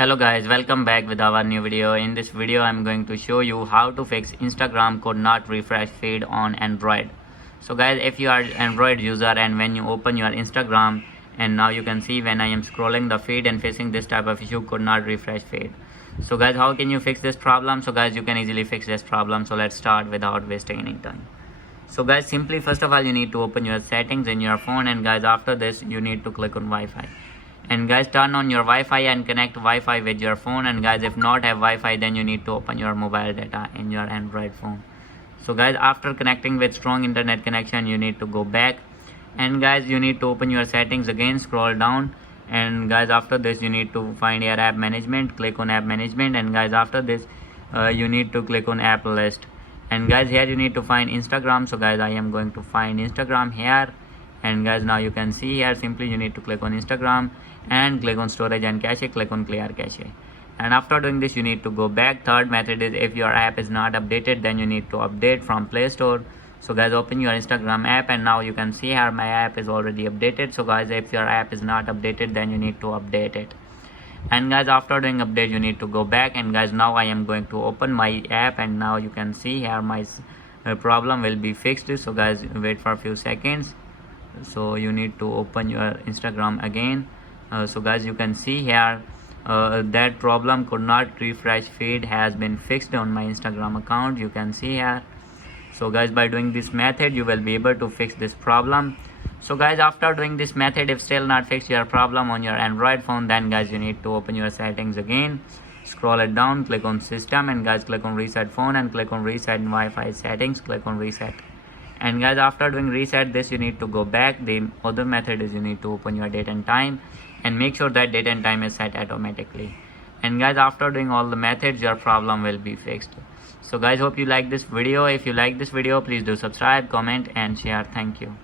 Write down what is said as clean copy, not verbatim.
Hello guys, welcome back with our new video. In this video I'm going to show you how to fix Instagram could not refresh feed on Android. So guys, if you are Android user and when you open your Instagram, and now you can see when I am scrolling the feed and facing this type of issue, could not refresh feed. So guys, how can you fix this problem? So guys, you can easily fix this problem. So let's start without wasting any time. So guys, simply first of all you need to open your settings in your phone, and guys after this you need to click on Wi-Fi. And guys, turn on your Wi-Fi and connect Wi-Fi with your phone. And guys, if not have Wi-Fi, then you need to open your mobile data in your Android phone. So guys, after connecting with strong internet connection, you need to go back, and guys you need to open your settings again, scroll down, and guys after this you need to find your app management, click on app management, and guys after this you need to click on app list. And guys, here you need to find Instagram. So guys, I am going to find Instagram here, and guys now you can see here, simply you need to click on Instagram and click on storage and cache, click on clear cache. And after doing this you need to go back. Third method is, if your app is not updated, then you need to update from Play Store. So guys, open your Instagram app, and now you can see here my app is already updated. So guys, if your app is not updated, then you need to update it. And guys, after doing update you need to go back, and guys now I am going to open my app, and now you can see here my problem will be fixed. So guys, wait for a few seconds. So you need to open your Instagram again. So guys, you can see here that problem could not refresh feed has been fixed on my Instagram account, you can see here. So guys, by doing this method you will be able to fix this problem. So guys, after doing this method, if still not fix your problem on your Android phone, then guys you need to open your settings again, scroll it down, click on system, and guys click on reset phone, and click on reset Wi-Fi settings, click on reset. And guys, after doing reset this you need to go back. The other method is, you need to open your date and time and make sure that date and time is set automatically. And guys, after doing all the methods, your problem will be fixed. So guys, hope you like this video. If you like this video, please do subscribe, comment and share. Thank you.